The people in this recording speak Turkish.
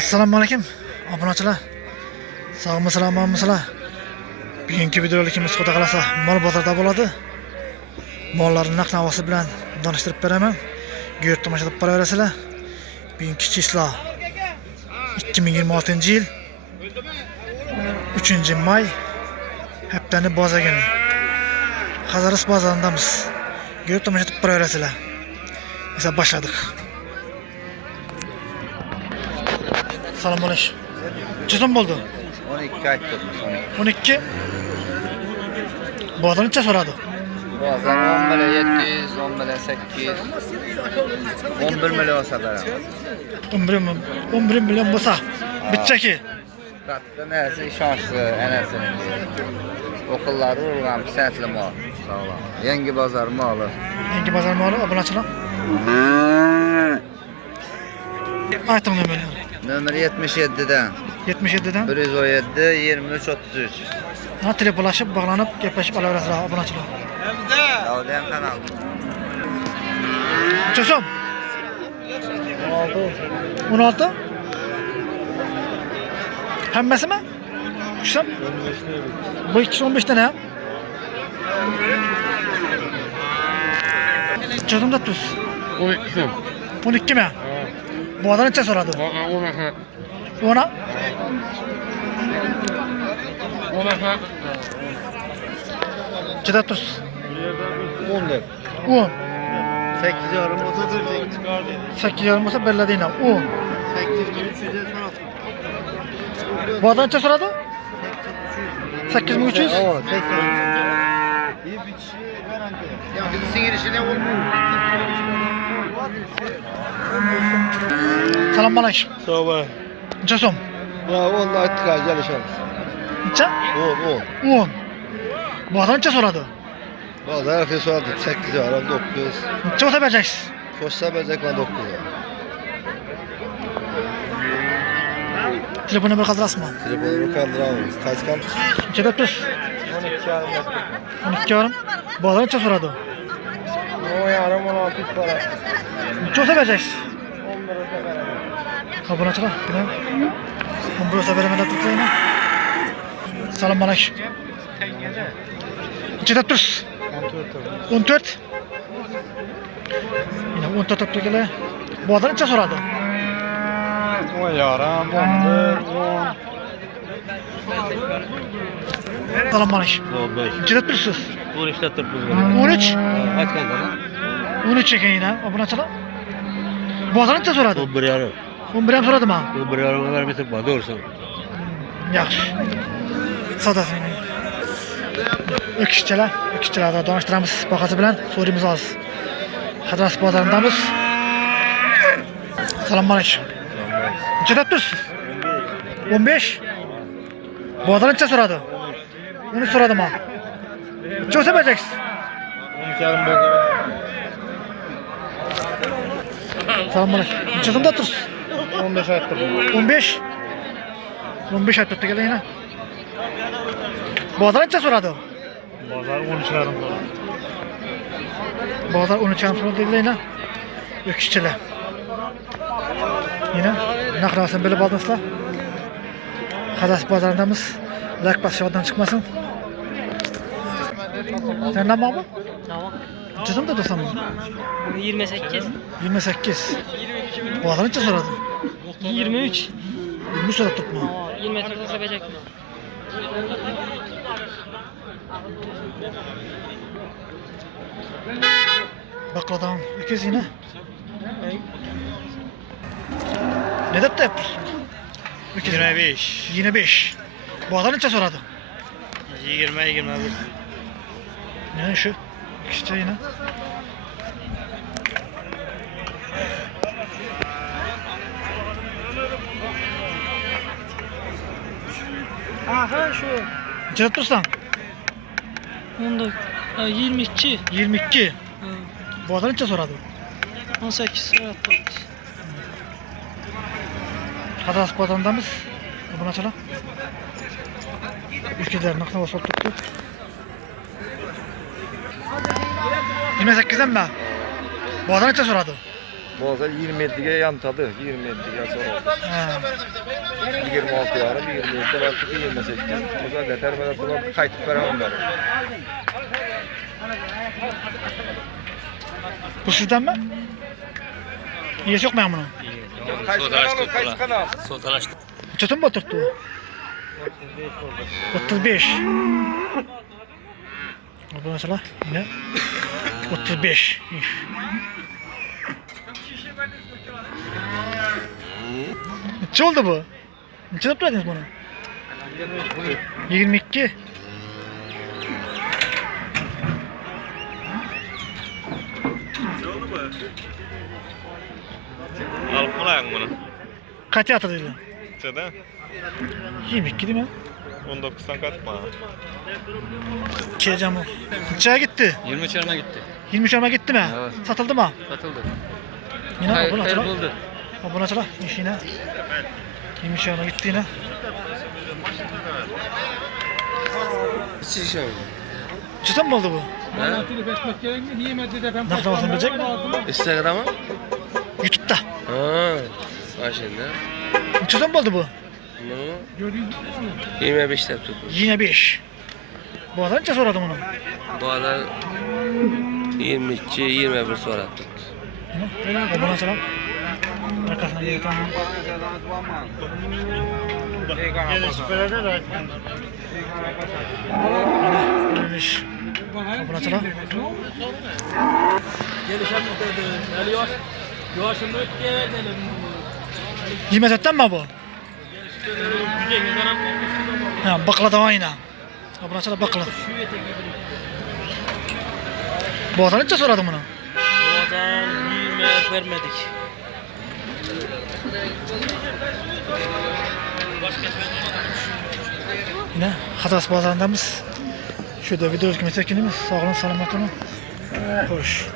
Assalomu alaykum obunachilar. Sog'mi, salommisizlar? Bugungi videolikimiz xudo xolasa mol bozorda bo'ladi. Mollarning narx navosi bilan tanishtirib beraman. Ko'rib tomosha qilib boraverasizlar. Bugungi chislo 2026-yil 3-may haftaning bozor kuni. Hazaris bozorindamiz. Ko'rib tomosha qilib boraverasizlar. Esa başladık. Salam aleyküm. Çözüm buldu. 12 aytdim. 12. Bu adam neçə soradı? Bazar 10 milyon 700, 10 milyon 800, 11 milyon olsa beraber. 11 milyon bolsa. Bitcə ki. Katta neyse şanslı, enesini. Okulları urgan, pisentli mal. Sağ olun. Yengi bazar malı. Yengi bazar malı, obunaçılar. Aytım nömrəni. Nömrə 77'den. 77'den. 117, 23, 33. Ha, telefonlaşıp, bağlanıp, gepleşip alaverasizlar obunaçılar. Davudyan kanal. Çözüm. 16. Hemmesi mi? Kuşam. Bu ikisi 15 tane. Çözüm de tuz. 12. 12 mi? Bu adam neçə soradı? Ona? 2 tuz. 14. 10. 8 yorum 34 çıkardı. 8 yarım olsa belli 10. 8300'e sonra. Bu adam neçə soradı? 8300. Oo, 8300. İyi bir kişi garanti. Ya bizim girişine olmuyor. Salam aleyküm. Sağ ol. Neçə som? Ya onlar tıkar gelişeriz. Neçə? 10. 10. Bu adam neçə soradı? Bazı herkes sordu. 8 var, 9. Neçə olsa verəcəksiniz? Koşsa bezek var 9 var. Telefon nömrə qaldırasınız mı? Telefonu kaldıramıyoruz. Kaç kan? Neçə tuz? 12 yarım. 12 yarım. Bu adam neçə soradı? 10 yarım 16 para. Neçə olsa verəcəksiniz? 11 olsa beraber. Obunaçılar. Buna. 11 olsa verəmələr tutlayın. Salam aleyküm. Neçə tuz? 14. Yine 14 toplu gele. Bu adam neçə soradı? 10 yarım 11 10. Salam aleyküm. Neçə tuzsuz? 13 tatır bu. 13. Kaç kan lan? 13 çeken yine. Obunaçılar. Bu adam neçə soradı? 11 yarım. 11 yarım soradı mı? 11 yarım vermesin bana doğrusu. Yaxşı. Sadasın. Öküşçələrdə danışdırımız baxası bilən sorumuz az. Hadras bazarındamız. Salam aleyküm. Neçə tutdunuz? 15. Bu adam neçə soradı? 13 soradı mı? Neçə olsa verəcəksiniz? 12 yarım bozar. Salam aleyküm. Neçə tutdunuz? 15 ayttır. 15. 15 ay tutdu gələ yine. Bu adam neçə soradı? Bazar 13 yarım sonra. Bazar 13 yarım soradı gələ yine. Öküşçələr. Yine nakrasını böyle baldınızlar. Hadas bazarındamız. Like basışlardan çıkmasın. Sen ne yapma? Tamam. Cüzüm de dostum. 28. 28. Bu adam neçə soradı? 23. 23 soradı tutma. 20 metre sebecek mi? Bakladan 200 yine. Ne de yapıyorsun? 25. Yine 5. Bu adam neçə soradı? 21. Ne şu? İşte yine. Aha şu. Neçə tutsan? 19. 22. 22. Bu adam neçə soradı? 18. Evet. Hadas bazarındamız. Bunu açalım. Ülkeler nakna basıp tuttu. 28'den mi? Bu adam neçə soradı? Boza 27'ge yantadı. 27'ge soruldu. Ha. 26 yarım, 27, belki 28. O zaman determinat buna kayıtıp veremem ben. Bu sizden mi? İyisi yok mu bunun? Kayısı kanal, kayısı kanal. Çatın mı oturttu? 35. Bu mesela yine 35. Neçe oldu bu? Neçe yaptınız bunu? 22. Alıp mı bunu? Kaç yatırdın? Çada 22 değil mi? 19'dan katma. Çeyeceğim o. Çaya gitti. 23 yarına gitti. 23 arma gitti mi? Evet. Satıldı mı? Satıldı. Yine Hayır, bunu hayır açalım. buldu. Bunu açalım. İşine. 23 arma gitti yine. Çıtın mı oldu bu? Nerede basın bilecek mi? Instagram'a? YouTube'da. Ha, başında. Çıtın mı oldu bu? Bunu 25 tane tutmuş. Yine 5. Bu adam neçe soradım onu? Bu adam 22, 21 sonra tuttu. Bunu açalım. Arkasına geri tamam. Gelişmelerde de Neymiş? Bunu açalım. Yemez etten mi bu? Ha, bakla da aynı. Bunu açalım bakla. Bu adam neçe soradım bunu? Boğazdan 20 vermedik. Yine Hatas pazarındayız. Şurada video hükümeti ekibimiz. Sağ olun, selamet olun. Hoş.